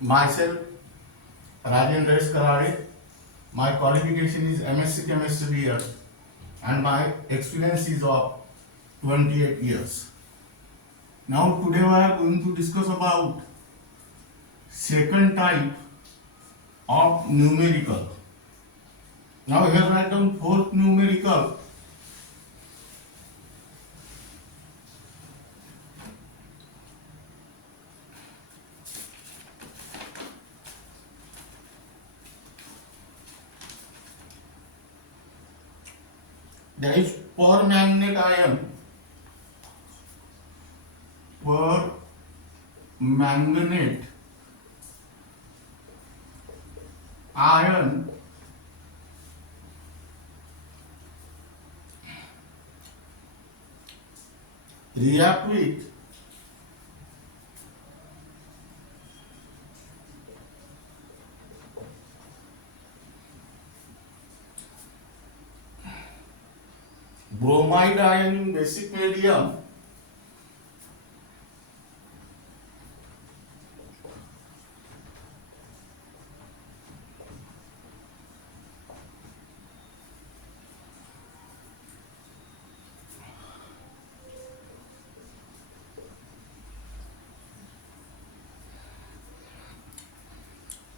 Myself, Rajendra Karade. My qualification is MSc Chemistry here, and my experience is of 28 years. Now today we are going to discuss about second type of numerical. Now here write down fourth numerical. That is permanganate ion. Permanganate ion react with bromide ion in basic medium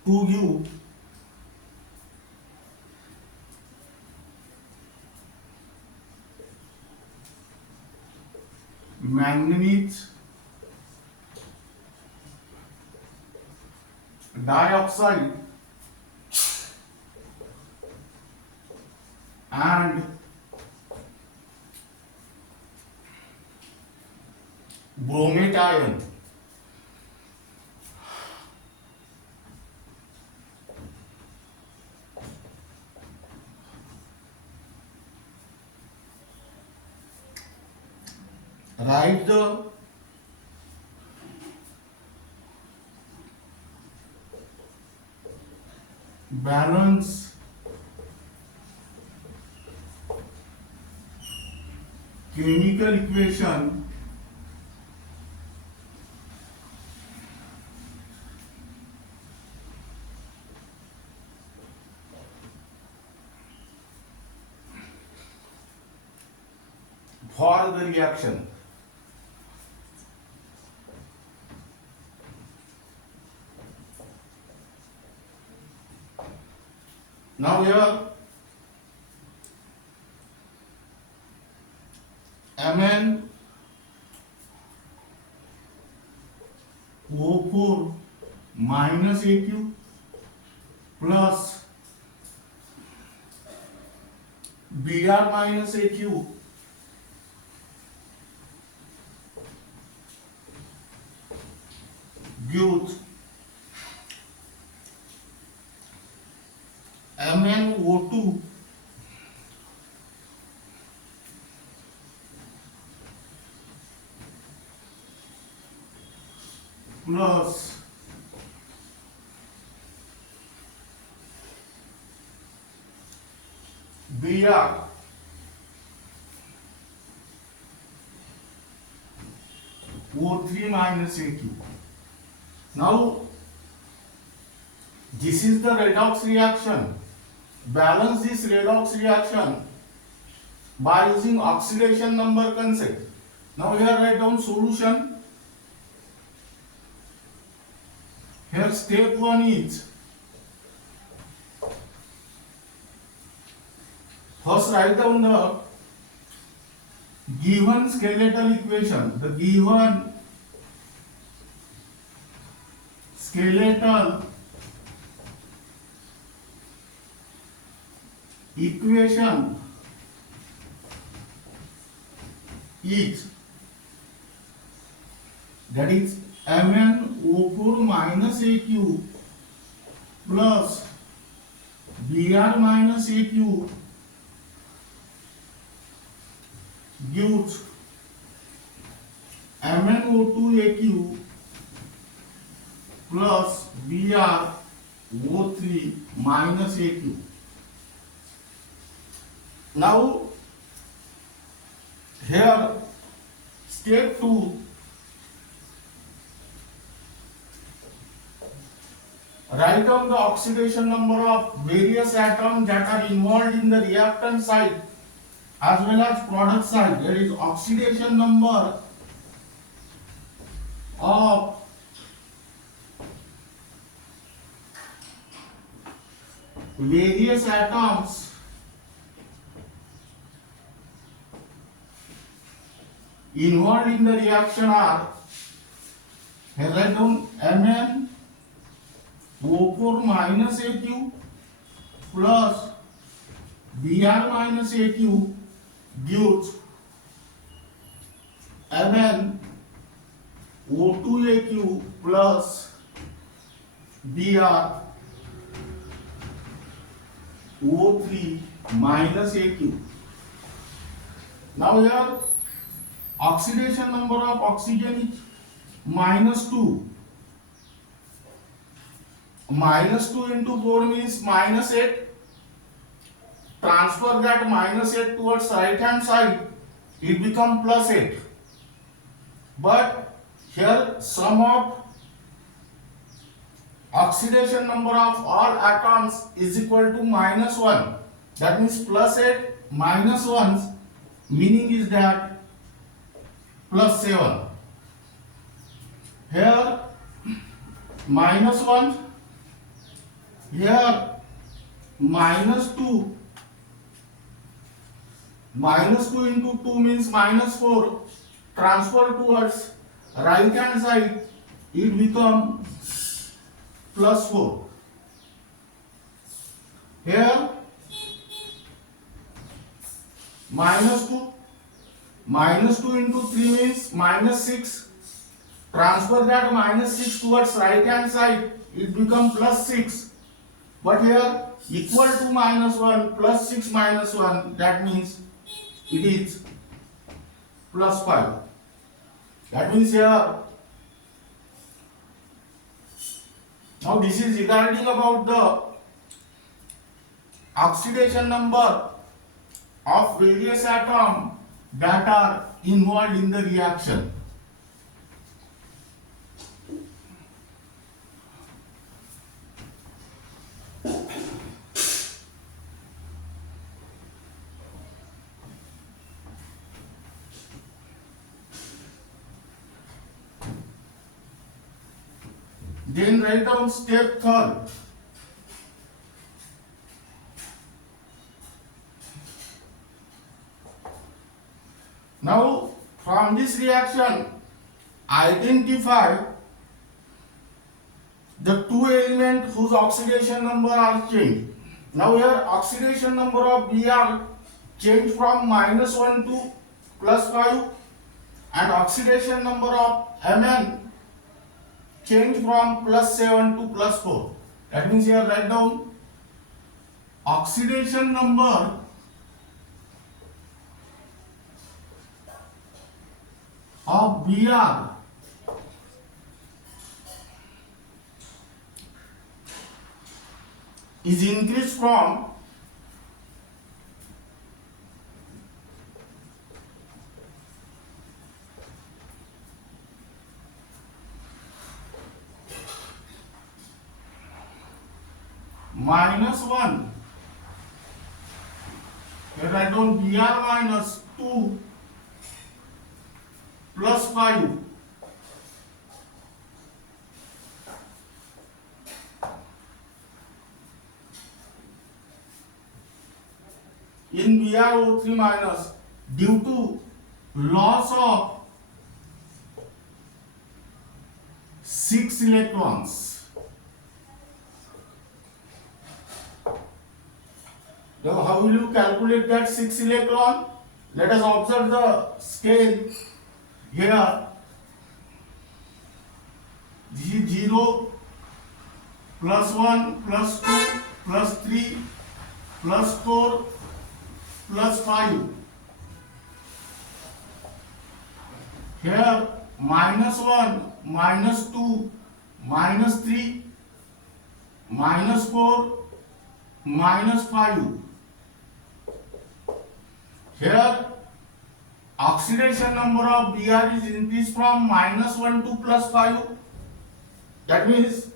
to give manganese dioxide and bromate ion. Write the balance chemical equation for the reaction. Now here MnO4 minus AQ plus Br minus AQ gives MnO2 plus Br O3 minus AQ. Now this is the redox reaction. Balance this redox reaction by using oxidation number concept. Now here write down solution. Here step 1 is first write down the given skeletal equation. The given skeletal equation is, that is MnO4 minus AQ plus Br minus AQ gives MnO2 AQ plus BrO3 minus AQ. Now here step 2, Write down the oxidation number of various atoms that are involved in the reactant side as well as product side. There is oxidation number of various atoms involved in the reaction are, here write down Mn O4 minus AQ plus Br minus AQ gives Mn O2AQ plus Br O3 minus AQ. Now here oxidation number of oxygen is -2. -2 into 4 means -8. Transfer that -8 towards right hand side, it becomes +8. But here sum of oxidation number of all atoms is equal to -1. That means +8 minus 1, meaning is that +7. Here -1, here -2. -2 into 2 means -4. Transfer towards right hand side, it becomes +4. Here -2. -2 into 3 means -6. Transfer that -6 towards right hand side, it becomes +6. But here equal to -1 plus 6 minus 1, that means it is +5. That means here, now this is regarding about the oxidation number of various atoms that are involved in the reaction. Then write down step 3rd. Now from this reaction, identify the two elements whose oxidation number are changed. Now here oxidation number of Br changed from -1 to +5, and oxidation number of Mn changed from +7 to +4. That means here write down oxidation number of Br is increased from -1. Here write down Br -2 +5. In BrO3 minus, due to loss of 6 electrons. Now how will you calculate that 6 electron? Let us observe the scale here. This is 0, +1, +2, +3, +4, +5. Here -1, -2, -3, -4, -5. Here oxidation number of Br is increased from -1 to +5. That means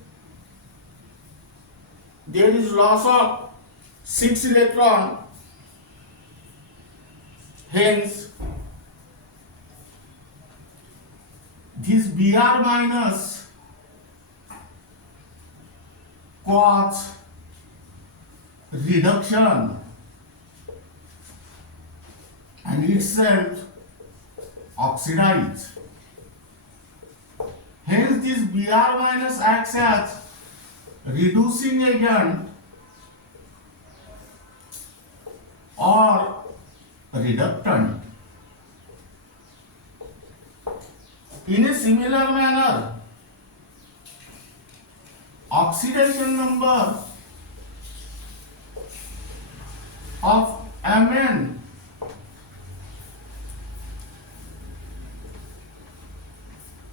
there is loss of 6 electron. Hence, this Br minus cause reduction and itself oxidize. Hence, this Br minus acts as reducing agent or reductant. In a similar manner, oxidation number of Mn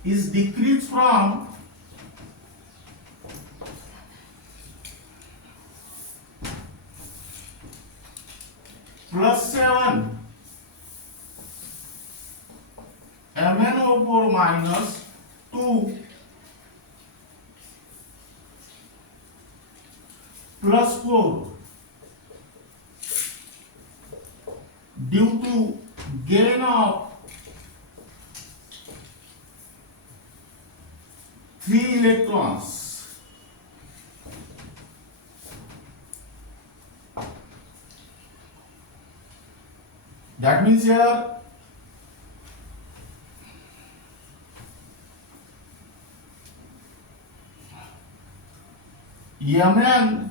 is decreased from +7 MnO4 minus 2 +4 due to gain of 3 electrons. That means here Mn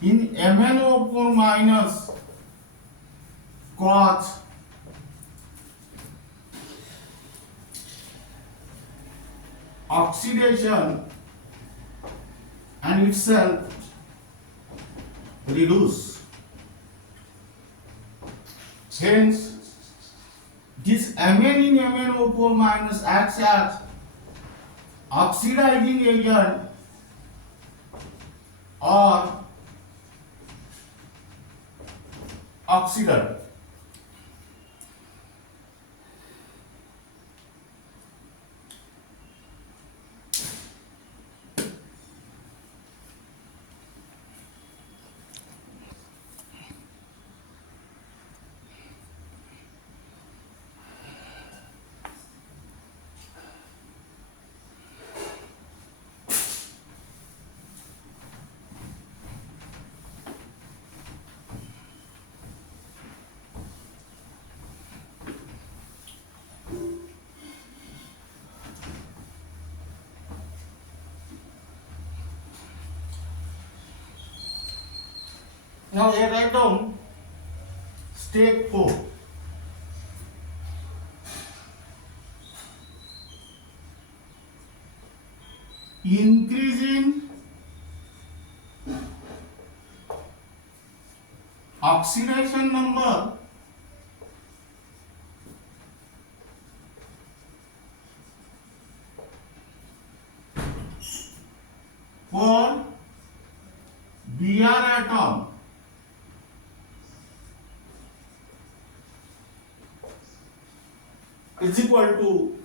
in MnO4 minus cause oxidation and itself reduce. Hence, this Mn in MnO4 minus acts as oxidizing agent or oxidant. Now here write down step 4. Increase in oxidation number for Br atom is equal to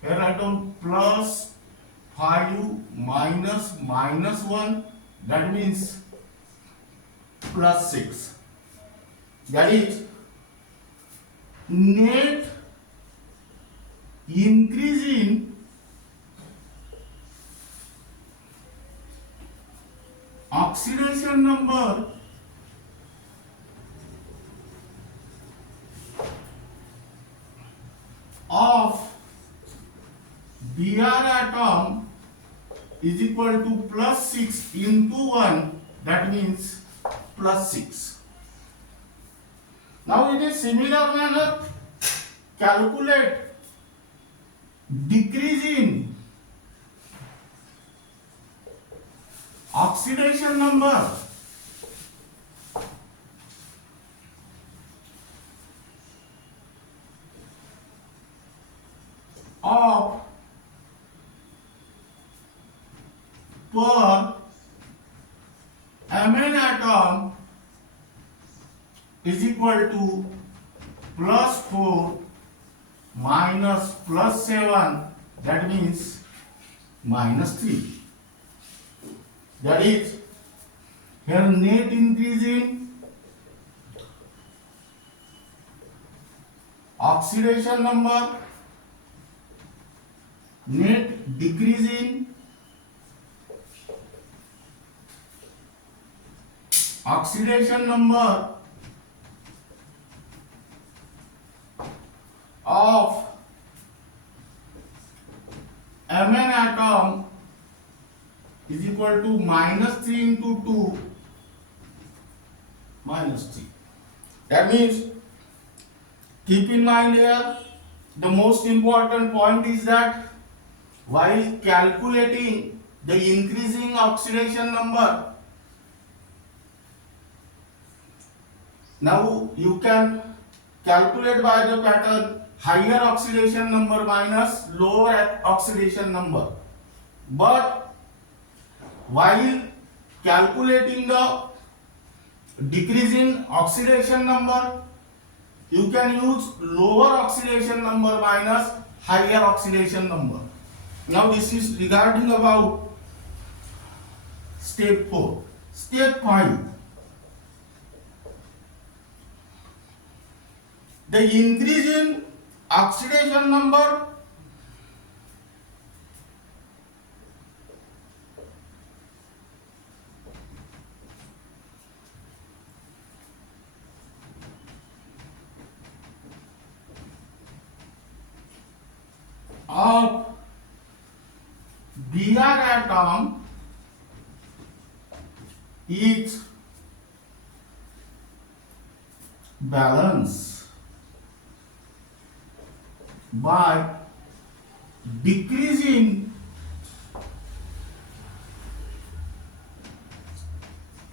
here write down +5 minus -1, that means +6. That is net increase in oxidation number of Br atom is equal to +6 into 1, that means +6. Now in a similar manner, calculate decrease in oxidation number of per Mn atom is equal to +4 minus plus 7, that means minus 3. That is, here net increase in oxidation number, net decrease in oxidation number of Mn atom is equal to minus 3 into 2 minus 3. That means, keep in mind here, the most important point is that while calculating the increasing oxidation number, now you can calculate by the pattern higher oxidation number minus lower oxidation number. But while calculating the decreasing oxidation number, you can use lower oxidation number minus higher oxidation number. Now this is regarding about step 4. Step 5. The increase in oxidation number of Br atom is balanced by decreasing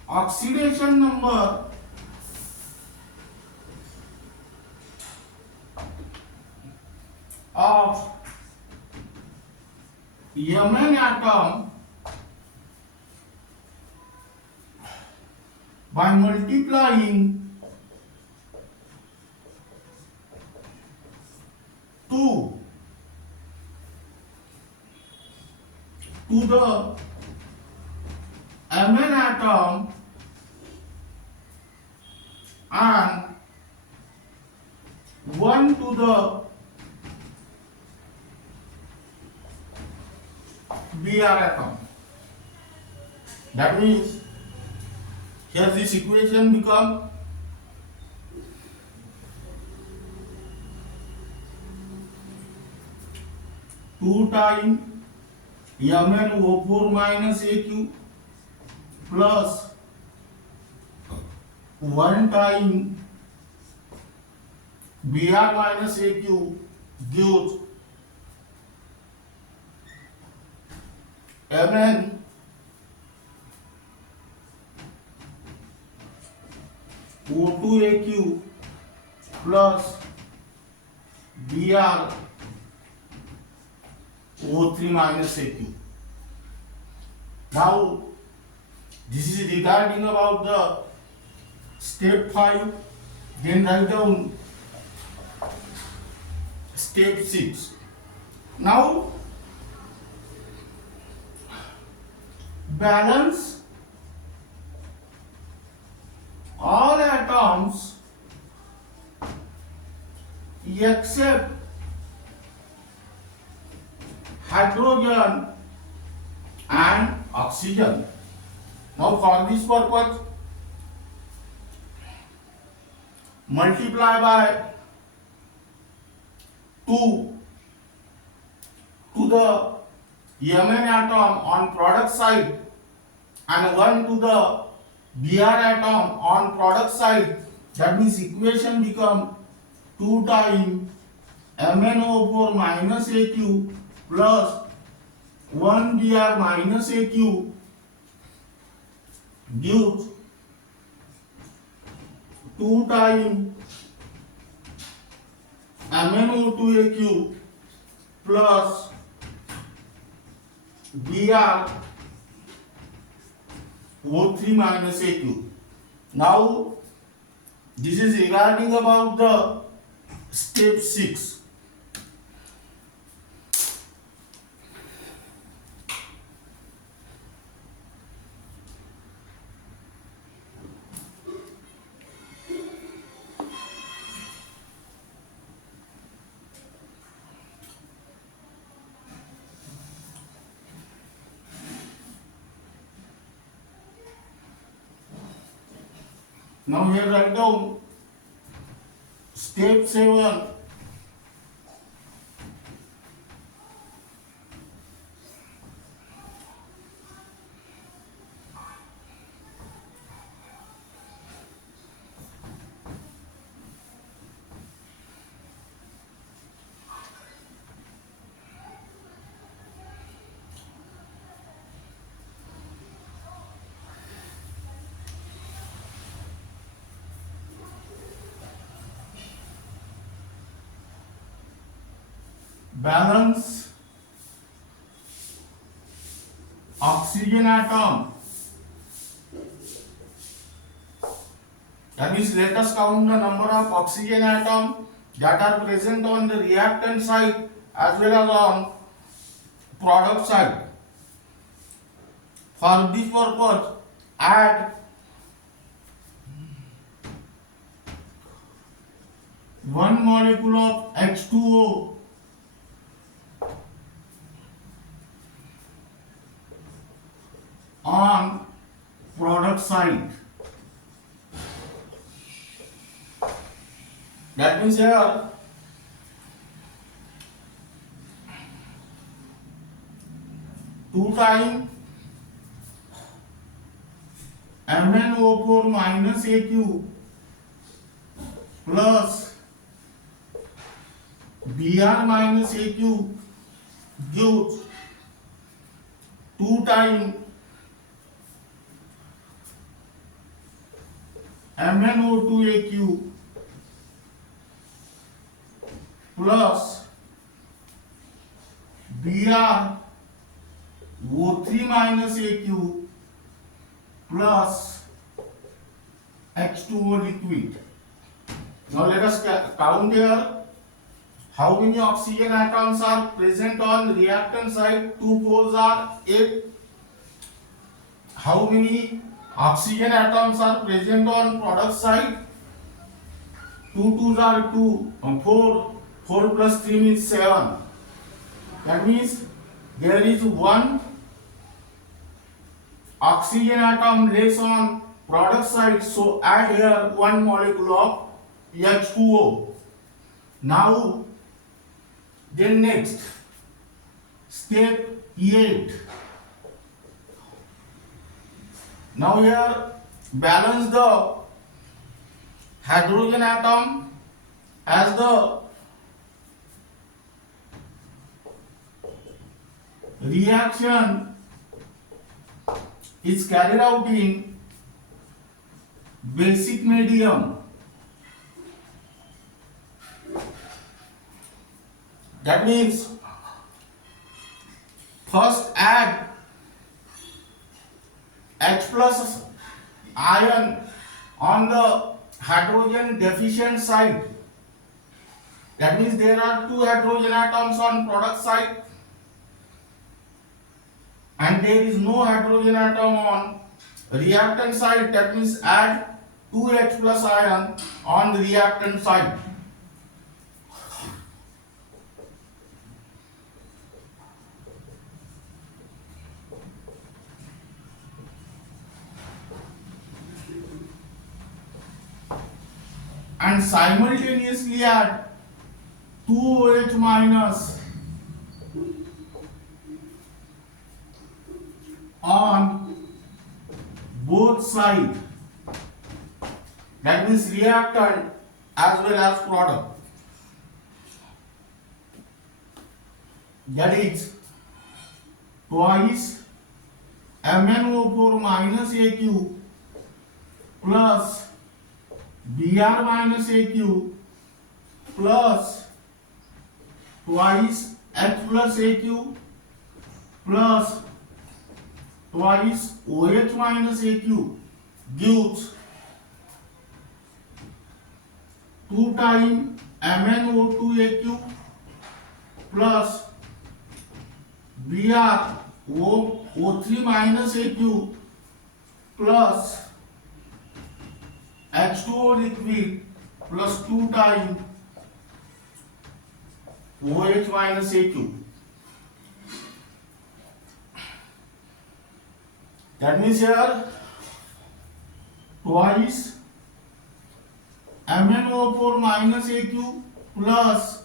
oxidation number of Mn atom by multiplying 2 to the Mn atom and 1 to the Br atom. That means here this equation become 2 times MnO4 minus Aq plus 1 time Br minus Aq gives Mn O2Aq plus Br O3 minus Aq. Now this is regarding about the step 5. Then write down step 6. Now balance all atoms except hydrogen and oxygen. Now for this purpose, multiply by 2 to the Mn atom on product side and 1 to the Br atom on product side. That means equation become 2 times MnO4 minus Aq plus 1 Br minus Aq gives 2 times MnO2Aq plus Br O3 minus Aq. Now this is regarding about the step 6. Now here write down step 7. Balance oxygen atom. That means let us count the number of oxygen atom that are present on the reactant side as well as on product side. For this purpose, add 1 molecule of H2O on product side. That means here 2 times MnO4 minus AQ plus Br minus AQ gives 2 times MnO2AQ plus Br O3 minus AQ plus H2O liquid. Now let us count here how many oxygen atoms are present on reactant side. 2 4s are 8. How many oxygen atoms are present on product side? 2 2s are 2 and 4. 4 plus 3 means 7. That means there is 1 oxygen atom less on product side, so add here 1 molecule of H2O. Now then next step 8. Now here balance the hydrogen atom as the reaction is carried out in basic medium. That means first add H plus ion on the hydrogen deficient side. That means there are 2 hydrogen atoms on product side and there is no hydrogen atom on reactant side. That means add 2 H plus ion on the reactant side. And simultaneously add 2 OH minus on both sides. That means reactant as well as product. That is twice MnO4 minus AQ plus Br minus AQ plus twice H plus AQ plus twice OH minus AQ gives 2 times MnO2AQ plus Br O3 minus AQ plus H2O liquid plus 2 times OH minus AQ. That means here twice MnO4 minus Aq plus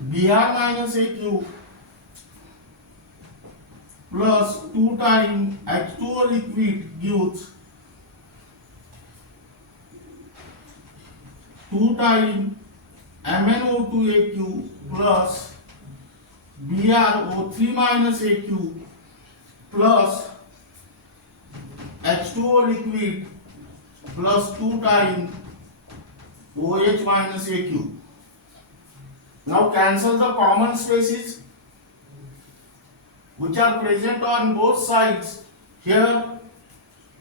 Br minus Aq plus 2 times H2O liquid gives 2 times MnO2Aq plus BrO3 minus Aq plus H2O liquid plus 2 times OH minus Aq. Now cancel the common spaces which are present on both sides. Here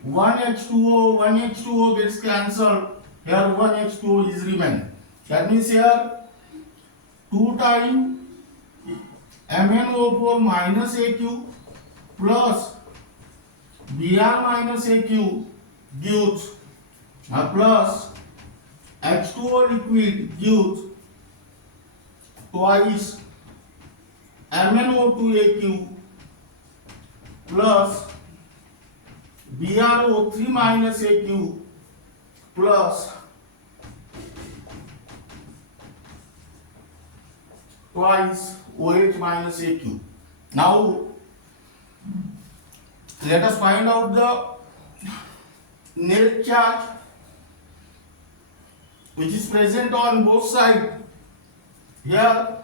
1H2O gets cancelled. Here 1H2O is remain. That means here 2 times MnO4 minus Aq plus Br minus Aq gives plus H2O liquid gives twice MnO2Aq plus BrO3 minus Aq plus twice OH minus Aq. Now let us find out the net charge which is present on both sides. Here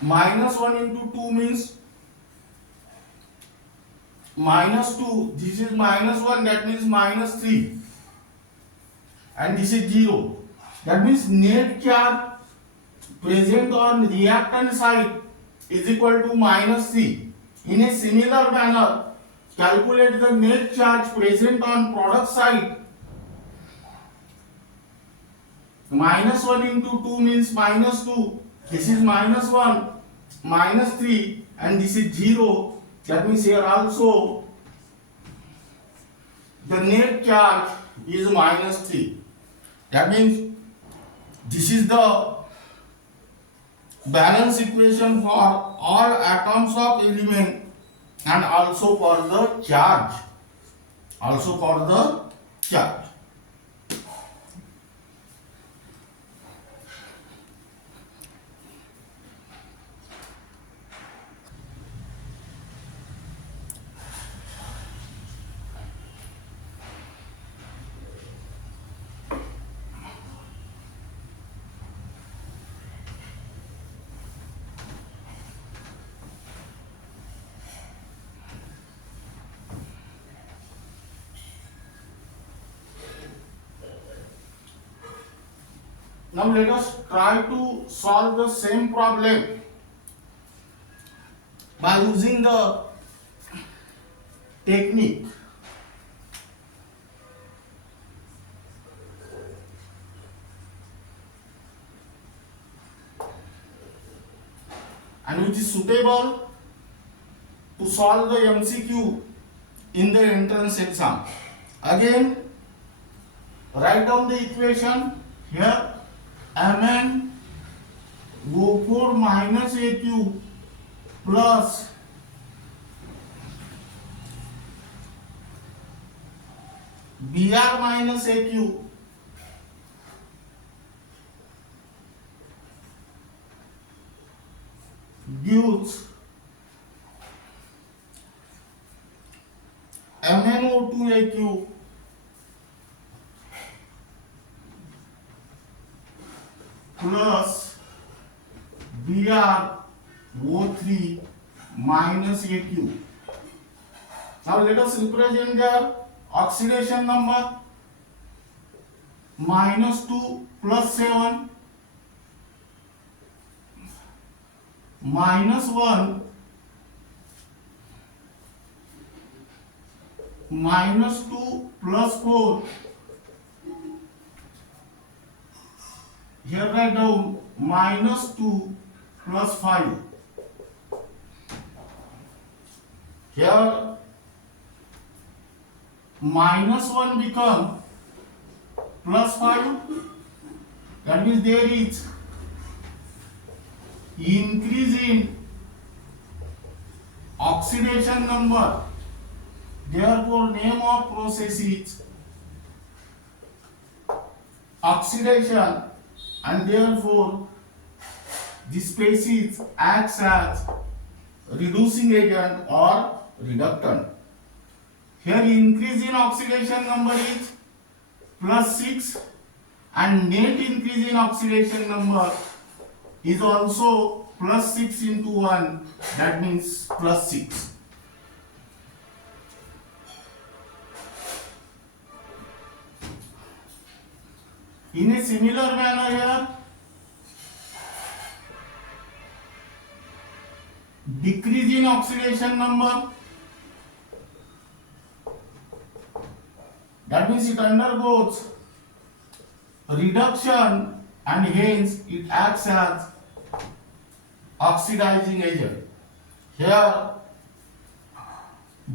minus 1 into 2 means minus 2. This is minus 1, that means minus 3. And this is 0. That means net charge present on reactant side is equal to minus 3. In a similar manner, calculate the net charge present on product side. Minus 1 into 2 means minus 2. This is minus 1, minus 3, and this is 0. That means here also the net charge is minus 3. That means this is the balance equation for all atoms of element and also for the charge. Now let us try to solve the same problem by using the technique. And which is suitable to solve the MCQ in the entrance exam. Again, write down the equation here. MnO4 minus Aq plus Br minus Aq gives MnO2Aq plus BrO3 minus Aq. Now let us represent their oxidation number. Minus 2 plus 7 minus 1 minus 2 plus 4. Here write down minus 2 plus 5. Here minus 1 become plus 5. That means there is increase in oxidation number Therefore, name of process is oxidation, and therefore the species acts as reducing agent or reductant. Here increase in oxidation number is +6 and net increase in oxidation number is also +6 into 1, that means +6. In a similar manner here, decrease in oxidation number, that means it undergoes reduction and hence it acts as oxidizing agent. Here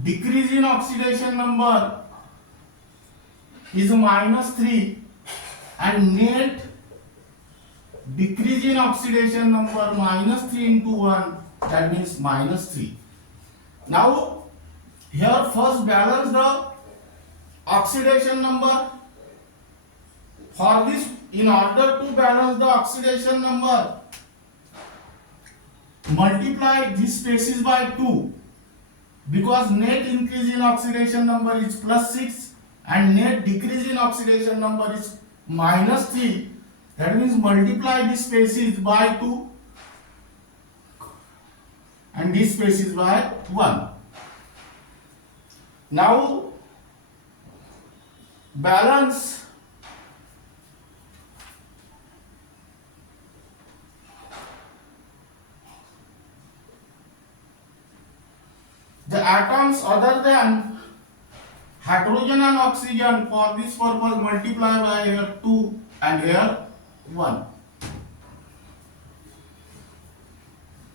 decrease in oxidation number is -3 and net decrease in oxidation number -3 into 1, that means -3. Now here first balance the oxidation number. For this, in order to balance the oxidation number, multiply this species by 2, because net increase in oxidation number is +6 and net decrease in oxidation number is -3. That means multiply this species by 2 and this species by 1. Now balance the atoms other than hydrogen and oxygen. For this purpose multiply by here 2 and here 1.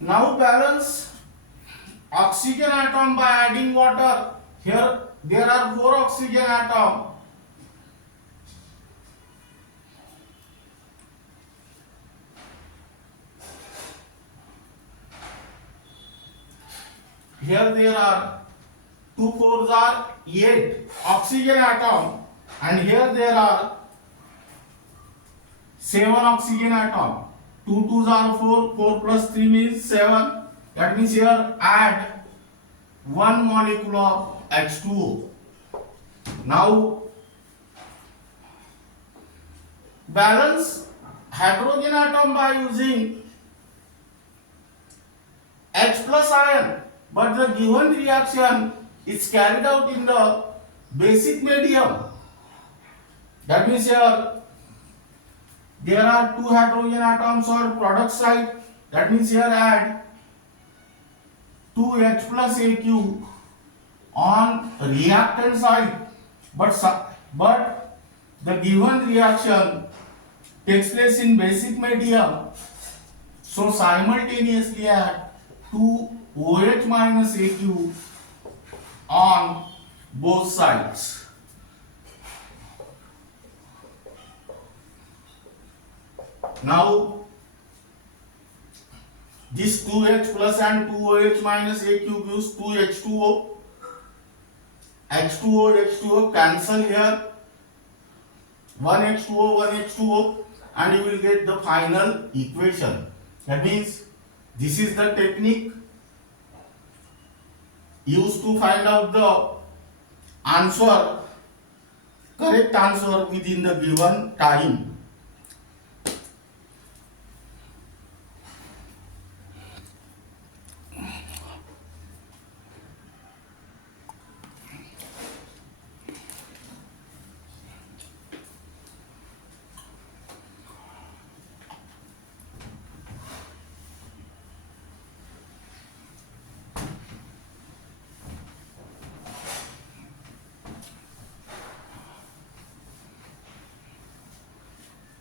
Now balance oxygen atom by adding water. Here there are 4 oxygen atoms. Here there are 2 4s are 8 oxygen atom, and here there are 7 oxygen atom. 2 2s are 4, 4 plus 3 means 7. That means here add 1 molecule of H2O. Now balance hydrogen atom by using H plus ion, but the given reaction is carried out in the basic medium. That means here there are 2 hydrogen atoms or product side. That means here add 2H plus AQ on reactant side, but the given reaction takes place in basic medium, so simultaneously add 2OH minus AQ on both sides. Now this 2H plus and 2OH minus AQ gives 2H2O. H2O, H2O cancel here. 1H2O, 1H2O, and you will get the final equation. That means this is the technique used to find out the answer, correct answer within the given time.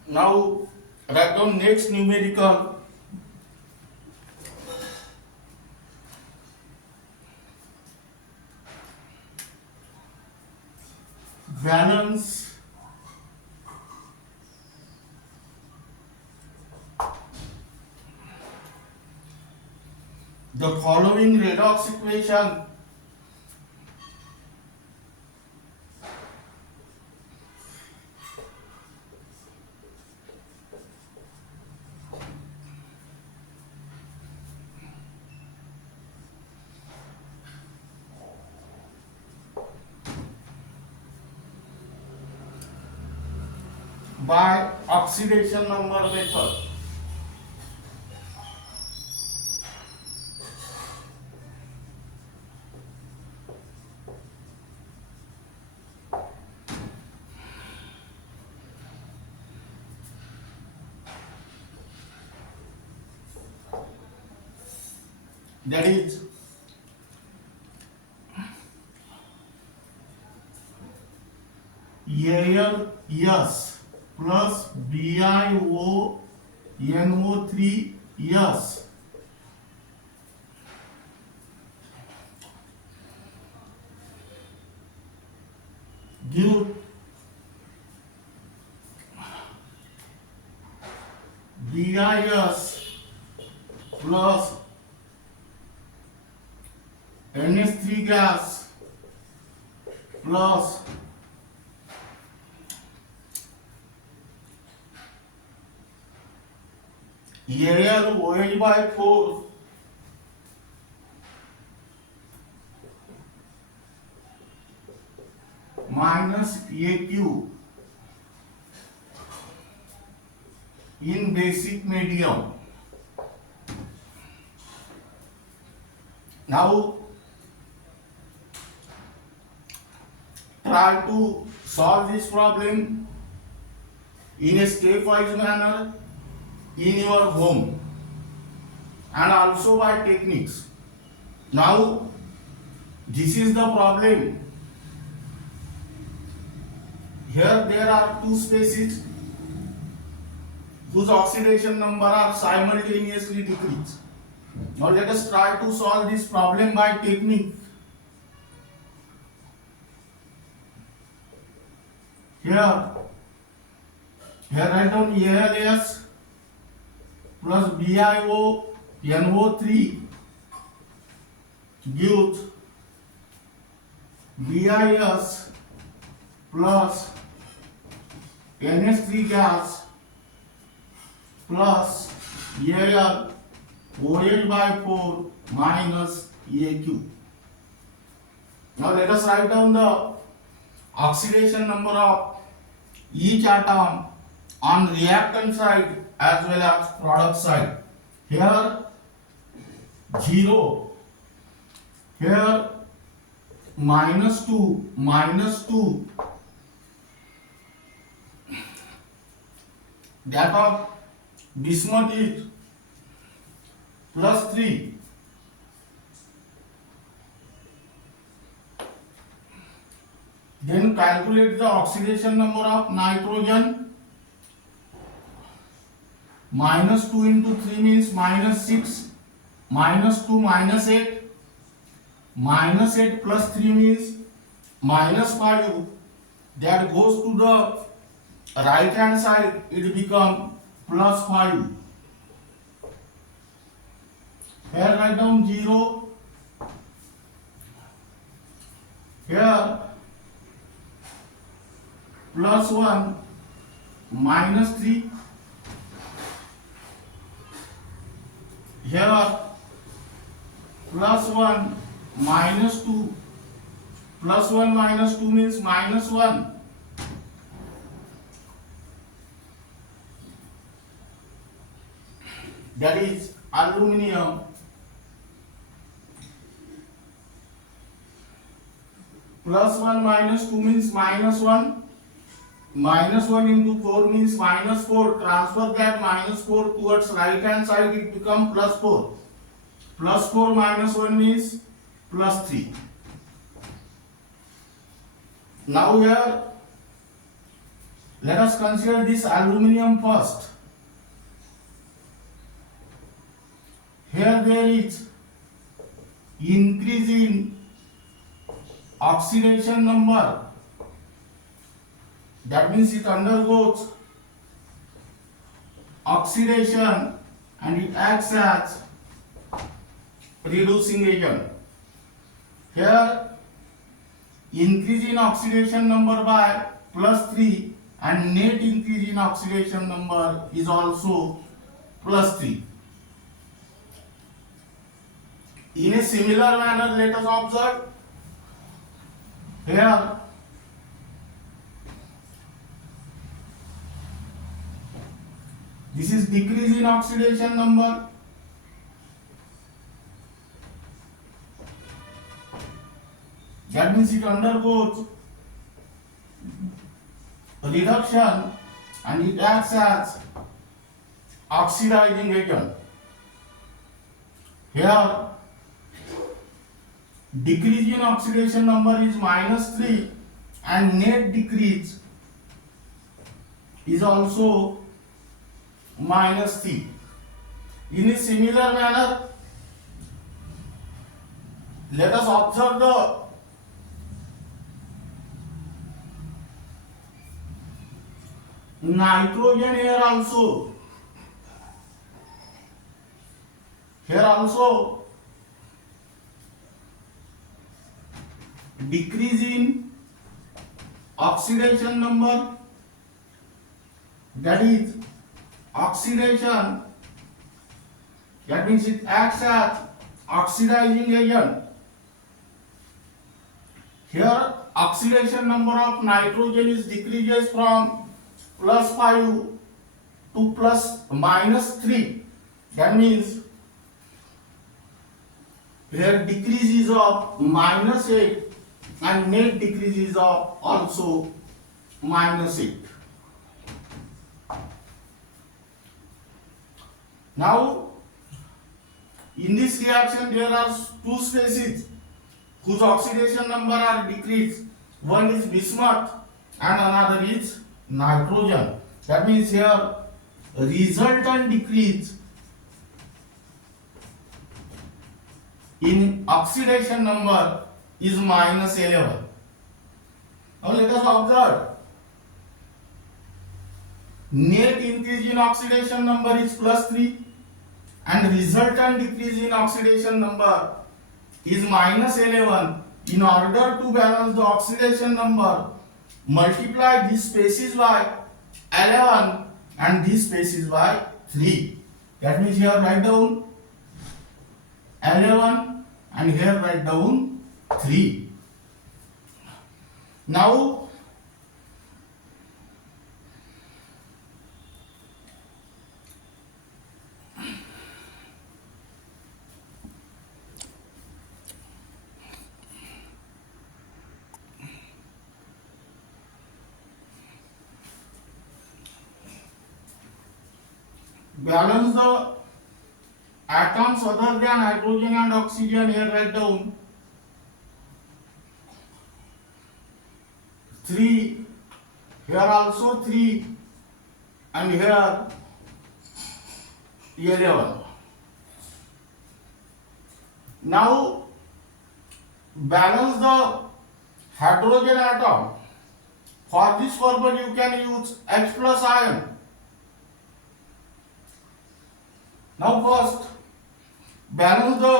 Now write down next numerical. Balance the following redox equation by oxidation number method. That is AlS plus BiONO3S give BiS plus NH3 gas plus AlOH by 4 minus AQ in basic medium. Now try to solve this problem in a stepwise manner in your home and also by techniques. Now this is the problem. Here there are two species whose oxidation number are simultaneously decreased. Now let us try to solve this problem by technique. Here write down AlS plus BiONO3 gives BiS plus NH3 gas plus AlOH by 4 minus AQ. Now let us write down the oxidation number of each atom on reactant side as well as product side. Here 0, here minus 2, that of bismuth is plus 3. Then calculate the oxidation number of nitrogen. Minus 2 into 3 means minus 6, minus 2 minus 8, minus 8 plus 3 means minus 5. That goes to the right hand side, it becomes plus 5. Here write down 0, here plus 1 minus 3, here plus 1 minus 2, plus 1 minus 2 means minus 1. That is aluminium plus 1 minus 2 means minus 1. Minus 1 into 4 means minus 4. Transfer that minus 4 towards right hand side, it becomes plus 4. Plus 4 minus 1 means plus 3. Now here let us consider this aluminium first. Here there is increase in oxidation number. That means it undergoes oxidation and it acts as reducing agent. Here increase in oxidation number by plus 3 and net increase in oxidation number is also plus 3. In a similar manner, let us observe here This is decrease in oxidation number. That means it undergoes reduction and it acts as oxidizing agent. Here, decrease in oxidation number is -3 and net decrease is also -3. In a similar manner, let us observe the nitrogen here also. Here also decrease in oxidation number, that is oxidation, that means it acts as oxidizing agent. Here oxidation number of nitrogen is decreases from +5 to -3. That means here decrease is of -8 and net decrease is of also -8. Now in this reaction there are two species whose oxidation number are decreased. One is bismuth and another is nitrogen. That means here resultant decrease in oxidation number is -11. Now let us observe. Net increase in oxidation number is +3 and resultant decrease in oxidation number is -11. In order to balance the oxidation number, multiply these spaces by 11 and these spaces by 3. That means here write down 11 and here write down 3. Now balance the atoms other than hydrogen and oxygen. Here write down 3, here also 3 and here 11. Now balance the hydrogen atom. For this purpose you can use H plus ion. Now first balance the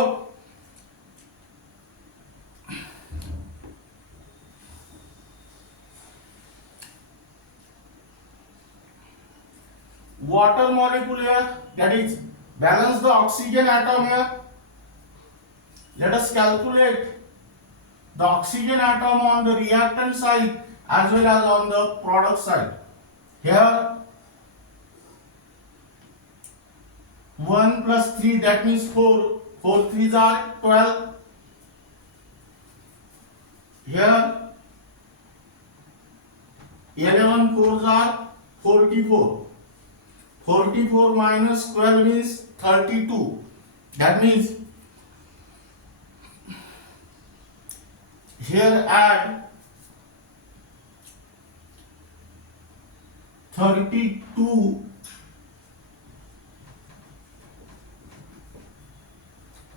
water molecule here, that is balance the oxygen atom here. Let us calculate the oxygen atom on the reactant side as well as on the product side. Here 1 plus 3, that means 4. 4 3s are 12. Here 11 4s are 44. 44 minus 12 is 32. That means here add 32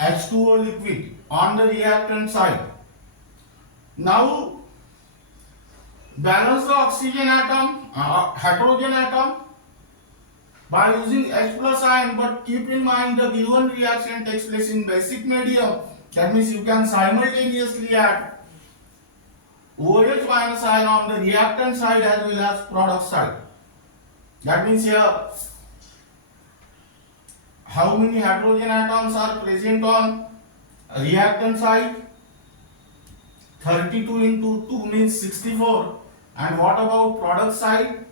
H2O liquid on the reactant side. Now balance the oxygen atom, hydrogen atom by using H plus ion, but keep in mind the given reaction takes place in basic medium. That means you can simultaneously add OH minus ion on the reactant side as well as product side. That means here how many hydrogen atoms are present on reactant side? 32 into 2 means 64. And what about product side?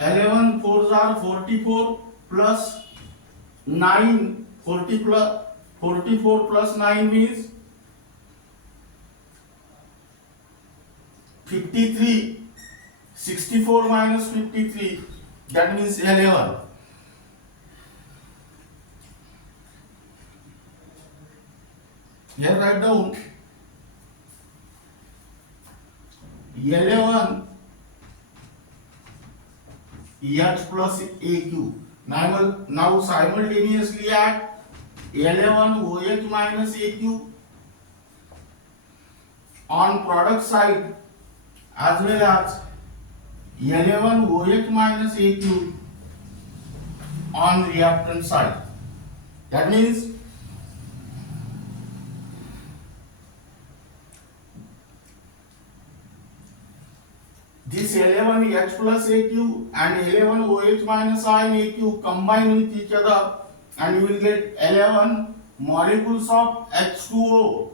11 fours are 44 plus 9, 40 plus 44 plus 9 means 53. 64 minus 53, that means 11. Here write down 11 H plus AQ. Now simultaneously add 11 OH minus AQ on product side as well as 11 OH minus AQ on reactant side. That means this 11 H plus AQ and 11 OH minus ion AQ combine with each other and you will get 11 molecules of H2O.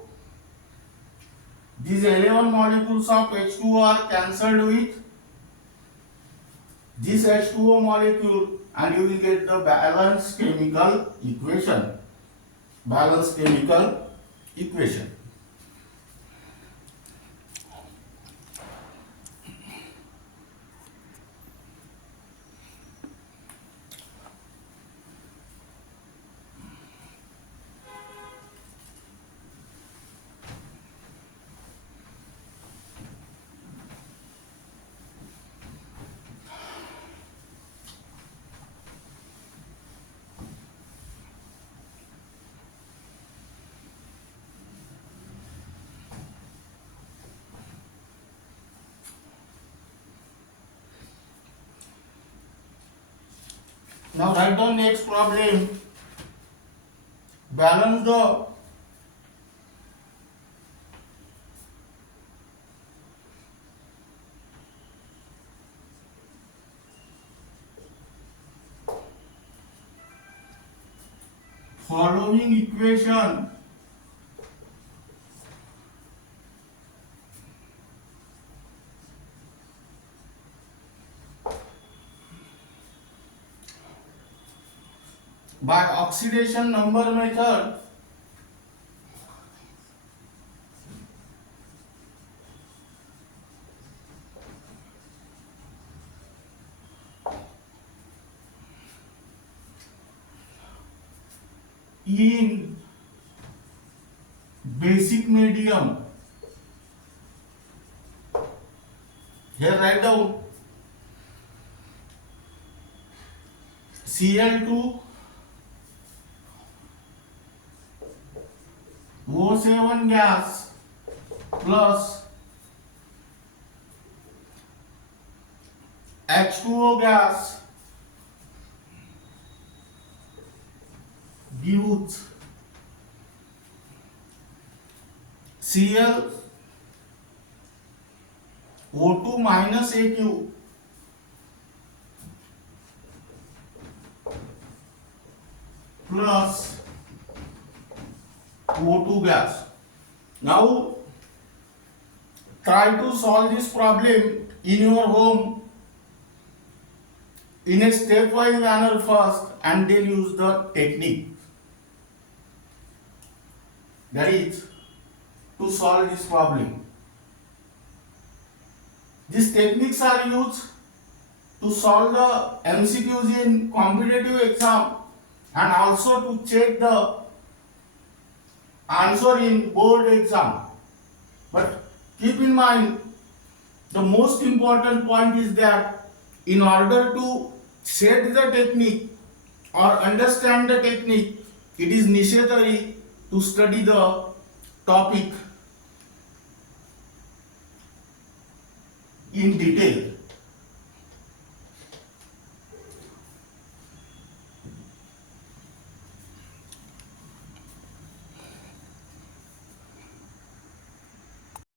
These 11 molecules of H2O are cancelled with this H2O molecule and you will get the balanced chemical equation. Balanced chemical equation. Now write down next problem. Balance the following equation by oxidation number method in basic medium. Here write down Cl2 O7 gas plus H2O gas gives Cl O2 minus AQ plus O2 gas. Now try to solve this problem in your home in a stepwise manner first and then use the technique. That is to solve this problem. These techniques are used to solve the MCQs in competitive exam and also to check the answer in board exam. But keep in mind, the most important point is that in order to set the technique or understand the technique, it is necessary to study the topic in detail.